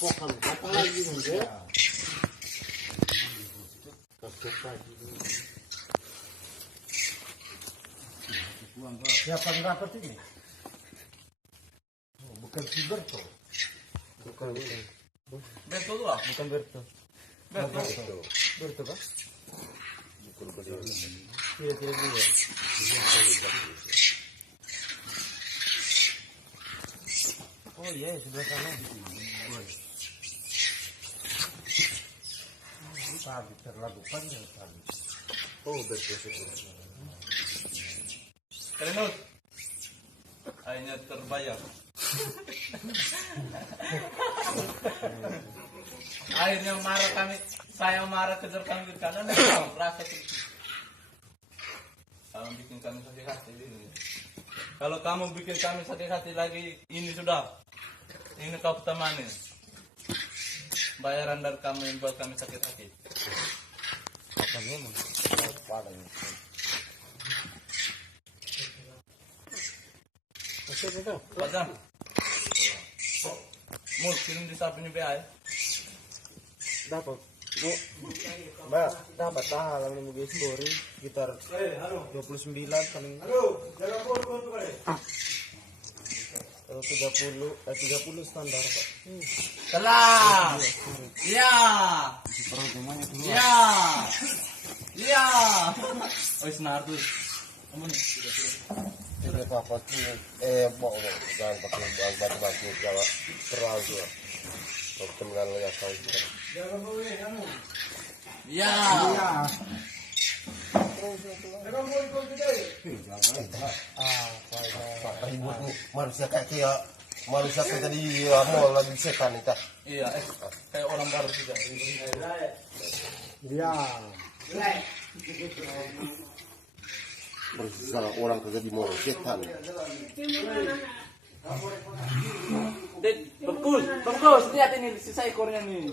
Pokan kata lagi enggak? Siapa yang dapat ini? Oh, bukan si Berto. Bukan. Berto tuh ah? Bukan Berto. Berto kan? Iya, dia. Oh iya, sebelah sana. Tadi terlalu panjang tadi. Oh, Berto. Renus. Akhirnya terbayar. Akhirnya marah kami, saya marah kejar kami ke kanan, rasa itu. Kalau bikin kami sakit hati ini. Kalau kamu bikin kami sakit hati lagi, ini sudah. Ini kau temani. Bayaran dari kamu yang buat kami sakit hati. Apa memang? Padang. Padang. Mau kirim di sapinya BA ya? Dapat. Mbak, dapat tahalan yang mau story sekitar 29 paling. Kalau 30 standar Pak. Salam. Iya. Iya. Iya. Oh, senar tuh. Amun. Tidak apa-apa sih. Jangan pakai batu-batu kalau terlalu ya. Kalau teman lo ya kau itu. Iya. Manusia kayak manusia kayak tadi mau lagi setan itu. Iya, kayak orang baru juga. Iya. Berusaha orang kerja di mall setan. Bagus, lihat ini sisa ekornya nih.